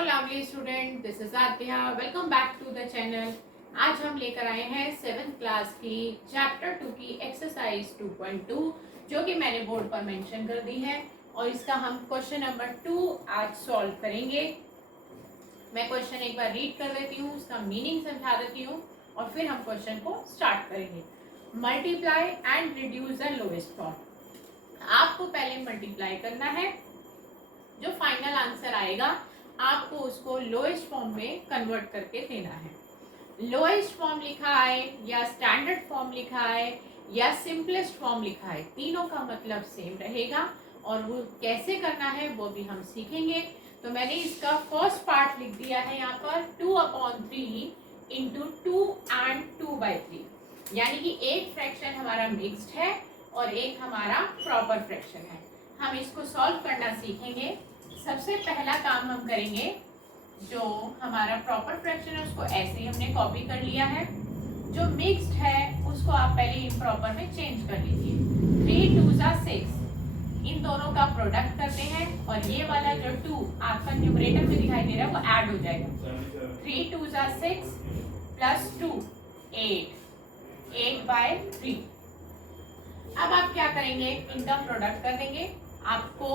Lovely student, this is Adya. Welcome back to the channel. आज हम लेकर आए हैं 7th क्लास की चैप्टर 2 की एक्सरसाइज 2.2 जो कि मैंने बोर्ड पर मेंशन कर दी है और इसका हम क्वेश्चन नंबर 2 आज सॉल्व करेंगे। मैं क्वेश्चन एक बार रीड कर देती हूँ, उसका मीनिंग समझा देती हूँ और फिर हम क्वेश्चन को स्टार्ट करेंगे। Multiply and reduce the lowest form. आपको पहले मल्टीप्लाई करना है, जो फाइनल आंसर आएगा आपको उसको लोएस्ट फॉर्म में कन्वर्ट करके देना है। लोएस्ट फॉर्म लिखा है या स्टैंडर्ड फॉर्म लिखा है या सिंपलेस्ट फॉर्म लिखा है, तीनों का मतलब सेम रहेगा और वो कैसे करना है वो भी हम सीखेंगे। तो मैंने इसका फर्स्ट पार्ट लिख दिया है यहाँ पर 2/3 इंटू 2 एंड 2/3, यानी कि एक फ्रैक्शन हमारा मिक्स्ड है और एक हमारा प्रॉपर फ्रैक्शन है। हम इसको सॉल्व करना सीखेंगे। सबसे पहला काम हम करेंगे, जो हमारा प्रॉपर फ्रैक्शन है उसको ऐसे ही हमने कॉपी कर लिया है, जो मिक्स्ड है उसको आप पहले इम्प्रॉपर में चेंज कर लीजिए। 3 2 6, इन दोनों का प्रोडक्ट करते हैं और ये वाला जो 2 आपका न्यूमरेटर में दिखाई दे रहा है वो ऐड हो जाएगा। 3 2 6 प्लस 2 8, 8/3। अब आप क्या करेंगे, इनका प्रोडक्ट कर देंगे। आपको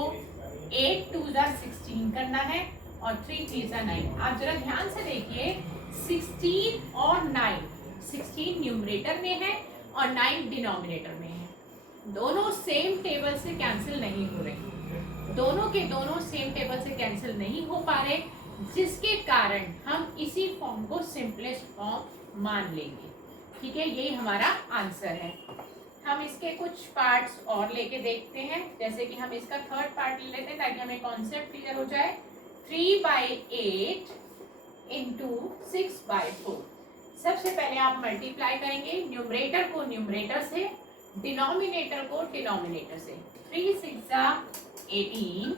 8 2 16 करना है और 3 3 9। आप जरा ध्यान से देखिए, 16 और 9, 16 न्यूमरेटर में है और 9 डिनोमिनेटर में है। दोनों सेम टेबल से कैंसिल नहीं हो रहे, दोनों के दोनों सेम टेबल से कैंसिल नहीं हो पा रहे, जिसके कारण हम इसी फॉर्म को सिंपलेस्ट फॉर्म मान लेंगे। ठीक है, यही हमारा आंसर है। हम इसके कुछ पार्ट्स और लेके देखते हैं, जैसे कि हम इसका थर्ड पार्ट ले लेते हैं ताकि हमें कॉन्सेप्ट क्लियर हो जाए। 3/8 इंटू 6/4। सबसे पहले आप मल्टीप्लाई करेंगे न्यूमरेटर को न्यूमरेटर से, डिनोमिनेटर को डिनोमिनेटर से। 3 6 18,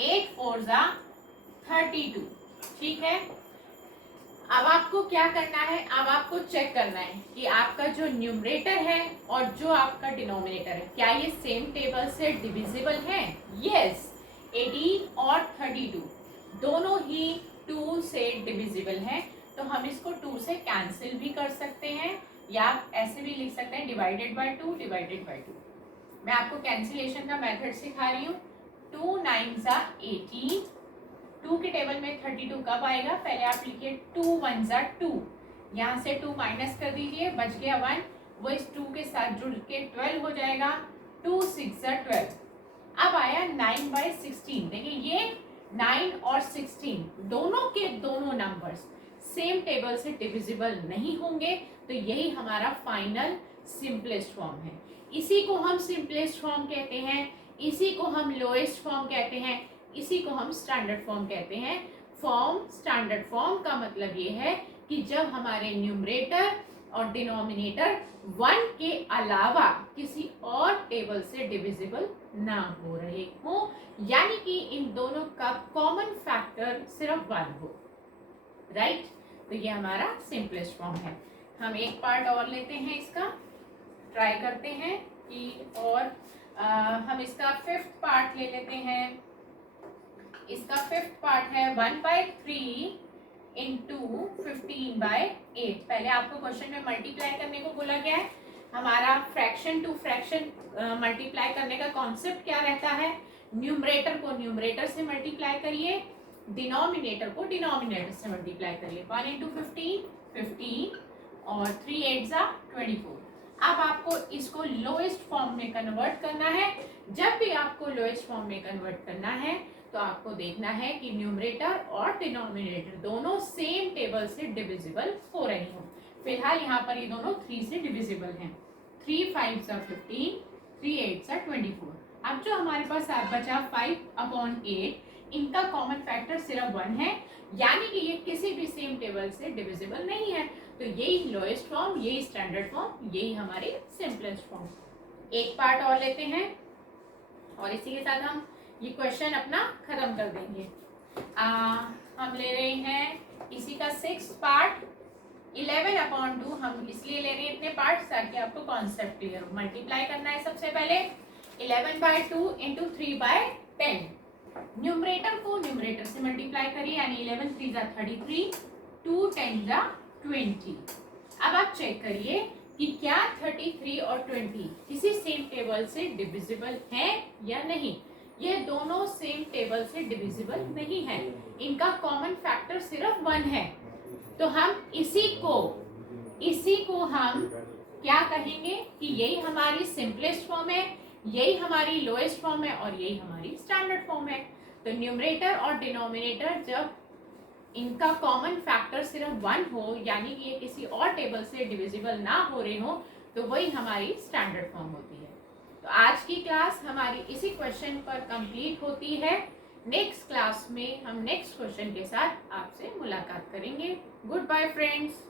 8 4 32। ठीक है, अब आपको क्या करना है, अब आपको चेक करना है कि आपका जो न्यूमरेटर है और जो आपका डिनोमिनेटर है क्या ये सेम टेबल से डिविजिबल है। यस, 18 और 32 दोनों ही 2 से डिविजिबल हैं, तो हम इसको 2 से कैंसिल भी कर सकते हैं या आप ऐसे भी लिख सकते हैं डिवाइडेड बाय 2 डिवाइडेड बाय 2। मैं आपको कैंसिलेशन का मेथड सिखा रही हूँ। 2 9 18, 2 के टेबल में 32 कब आएगा, पहले आप लिखिए 2 1 2, यहाँ से 2 माइनस कर दीजिए, बच गया 1, वो इस 2 के साथ जुड़ के 12 हो जाएगा। 2 6 12। अब आया 9/16। देखिए ये 9 और 16 दोनों के दोनों नंबर्स सेम टेबल से डिविजिबल नहीं होंगे, तो यही हमारा फाइनल सिंपलेस्ट फॉर्म है। इसी को हम सिंपलेस्ट फॉर्म कहते हैं, इसी को हम लोएस्ट फॉर्म कहते हैं, इसी को हम स्टैंडर्ड फॉर्म कहते हैं। फॉर्म स्टैंडर्ड फॉर्म का मतलब ये है कि जब हमारे न्यूमरेटर और डिनोमिनेटर 1 के अलावा किसी और टेबल से डिविजिबल ना हो रहे हो, यानी कि इन दोनों का कॉमन फैक्टर सिर्फ 1 हो। राइट, तो ये हमारा सिंपलेस्ट फॉर्म है। हम एक पार्ट और लेते हैं, इसका ट्राई करते हैं कि और हम इसका 5th पार्ट ले लेते हैं। इसका 5th पार्ट है 1/3 इंटू 15/8। पहले आपको क्वेश्चन में मल्टीप्लाई करने को बोला गया है। हमारा फ्रैक्शन टू फ्रैक्शन मल्टीप्लाई करने का कॉन्सेप्ट क्या रहता है, न्यूमरेटर को न्यूमरेटर से मल्टीप्लाई करिए, डिनोमिनेटर को डिनोमिनेटर से मल्टीप्लाई करिए। 1 इंटू 15 15 और 3 8 24। अब आपको इसको लोएस्ट फॉर्म में कन्वर्ट करना है। जब भी आपको लोएस्ट फॉर्म में कन्वर्ट करना है तो आपको देखना है कि न्यूमरेटर और डिनोमिनेटर दोनों सेम टेबल से डिविजिबल हो रही हो। फिलहाल यहाँ पर ये दोनों 3 से डिविजिबल हैं। 3 5 15, 3 8 24। अब जो हमारे पास बचा 5/8, इनका कॉमन फैक्टर सिर्फ 1 है, यानी कि ये किसी भी सेम टेबल से डिविजिबल नहीं है। तो यही लोएस्ट फॉर्म, यही स्टैंडर्ड फॉर्म, यही हमारी सिंपलेस्ट फॉर्म। एक पार्ट और लेते हैं और इसी के साथ हम ये क्वेश्चन अपना खत्म कर देंगे। हम ले रहे हैं इसी का 6th पार्ट 11/2। हम इसलिए ले रहे हैं इतने पार्ट्स ताकि आपको कॉन्सेप्ट क्लियर हो। मल्टीप्लाई करना है सबसे पहले 11/2 इंटू 3/10। न्यूमरेटर को न्यूमरेटर से मल्टीप्लाई करिए, यानी 11 3 जा 33, 2 10 जा 20। अब आप चेक करिए कि क्या 33 और 20 किसी सेम टेबल से डिविजिबल है या नहीं। ये दोनों सेम टेबल से डिविजिबल नहीं है, इनका कॉमन फैक्टर सिर्फ 1 है। तो हम इसी को हम क्या कहेंगे कि यही हमारी सिंपलेस्ट फॉर्म है, यही हमारी लोएस्ट फॉर्म है और यही हमारी स्टैंडर्ड फॉर्म है। तो न्यूमरेटर और डिनोमिनेटर जब इनका कॉमन फैक्टर सिर्फ 1 हो, यानी कि ये किसी और टेबल से डिविजिबल ना हो रहे हो, तो वही हमारी स्टैंडर्ड फॉर्म होती है। तो आज की क्लास हमारी इसी क्वेश्चन पर कंप्लीट होती है। नेक्स्ट क्लास में हम नेक्स्ट क्वेश्चन के साथ आपसे मुलाकात करेंगे। Goodbye friends.